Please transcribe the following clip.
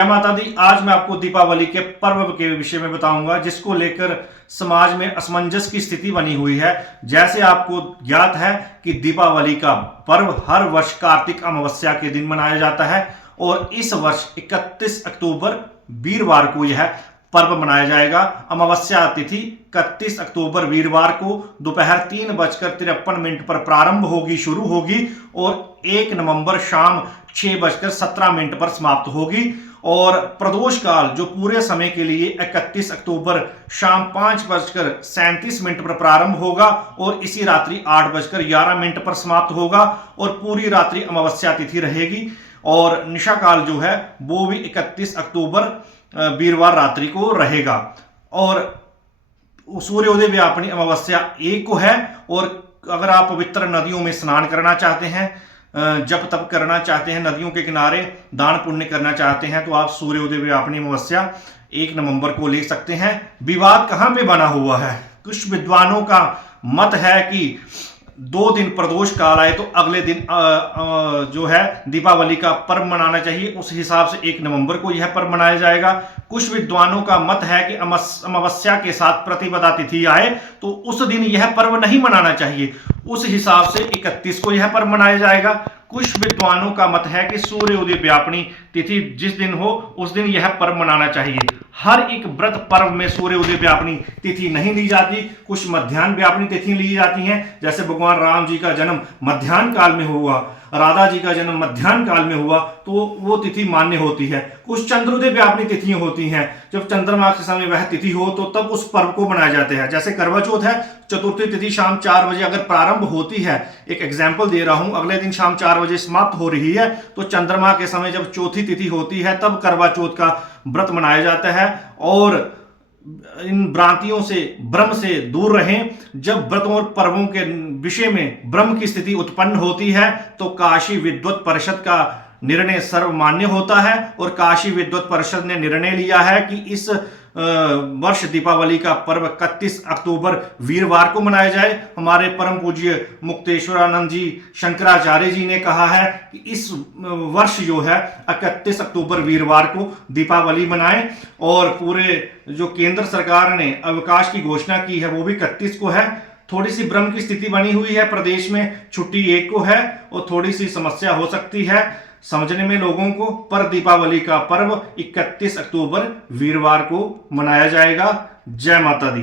जय माता दी। आज मैं आपको दीपावली के पर्व के विषय में बताऊंगा, जिसको लेकर समाज में असमंजस की स्थिति बनी हुई है। जैसे आपको ज्ञात है कि दीपावली का पर्व हर वर्ष कार्तिक अमावस्या के दिन मनाया जाता है और इस वर्ष 31 अक्टूबर वीरवार को यह पर्व मनाया जाएगा। अमावस्या तिथि 31 अक्टूबर वीरवार को दोपहर 3:53 पर प्रारंभ होगी, शुरू होगी और 1 नवंबर शाम 6:17 पर समाप्त होगी। और प्रदोष काल जो पूरे समय के लिए 31 अक्टूबर शाम 5:37 पर प्रारंभ होगा और इसी रात्रि 8:11 पर समाप्त होगा और पूरी रात्रि अमावस्या तिथि रहेगी। और निशा काल जो है वो भी 31 अक्टूबर वीरवार रात्रि को रहेगा। और सूर्योदय भी अपनी अमावस्या 1 को है। और अगर आप पवित्र नदियों में स्नान करना चाहते हैं, जप तप करना चाहते हैं, नदियों के किनारे दान पुण्य करना चाहते हैं, तो आप सूर्योदय भी अपनी अमावस्या 1 नवंबर को ले सकते हैं। विवाद कहां पे बना हुआ है? कुछ विद्वानों का मत है कि 2 दिन प्रदोष काल आए तो अगले दिन जो है दीपावली का पर्व मनाना चाहिए, उस हिसाब से 1 नवंबर को यह पर्व मनाया जाएगा। कुछ विद्वानों का मत है कि अमावस्या के साथ प्रतिपदा तिथि आए तो उस दिन यह पर्व नहीं मनाना चाहिए, उस हिसाब से 31 को यह पर्व मनाया जाएगा। कुछ विद्वानों का मत है कि सूर्योदय व्यापनी तिथि जिस दिन हो उस दिन यह पर्व मनाना चाहिए। हर एक व्रत पर्व में सूर्योदय व्यापनी तिथि नहीं ली जाती, कुछ मध्याह्न व्यापनी तिथि ली जाती हैं। जैसे भगवान राम जी का जन्म मध्याह्न काल में हुआ, राधा जी का जन्म मध्याह्न काल में हुआ, तो वो तिथि मान्य होती है। कुछ चंद्रोदय व्यापनी तिथियां होती हैं, जब चंद्रमा के समय वह तिथि हो तो तब उस पर्व को मनाया जाता है। जैसे करवा चौथ है, चतुर्थी तिथि शाम 4 बजे अगर प्रारंभ होती है, एक एग्जाम्पल दे रहा हूं, अगले दिन शाम 4 बजे समाप्त हो रही है, तो चंद्रमा के समय जब चौथी तिथि होती है तब करवा चौथ का व्रत मनाया जाता है। और इन भ्रांतियों से, भ्रम से दूर रहें। जब व्रतों और पर्वों के विषय में भ्रम की स्थिति उत्पन्न होती है तो काशी विद्वत परिषद का निर्णय सर्वमान्य होता है और काशी विद्वत परिषद ने निर्णय लिया है कि इस वर्ष दीपावली का पर्व 31 अक्टूबर वीरवार को मनाया जाए। हमारे परम पूज्य मुक्तेश्वरानंद जी शंकराचार्य जी ने कहा है कि इस वर्ष जो है 31 अक्टूबर वीरवार को दीपावली मनाएं। और पूरे जो केंद्र सरकार ने अवकाश की घोषणा की है वो भी 31 को है। थोड़ी सी भ्रम की स्थिति बनी हुई है, प्रदेश में छुट्टी 1 को है और थोड़ी सी समस्या हो सकती है समझने में लोगों को, पर दीपावली का पर्व 31 अक्टूबर वीरवार को मनाया जाएगा। जय माता दी।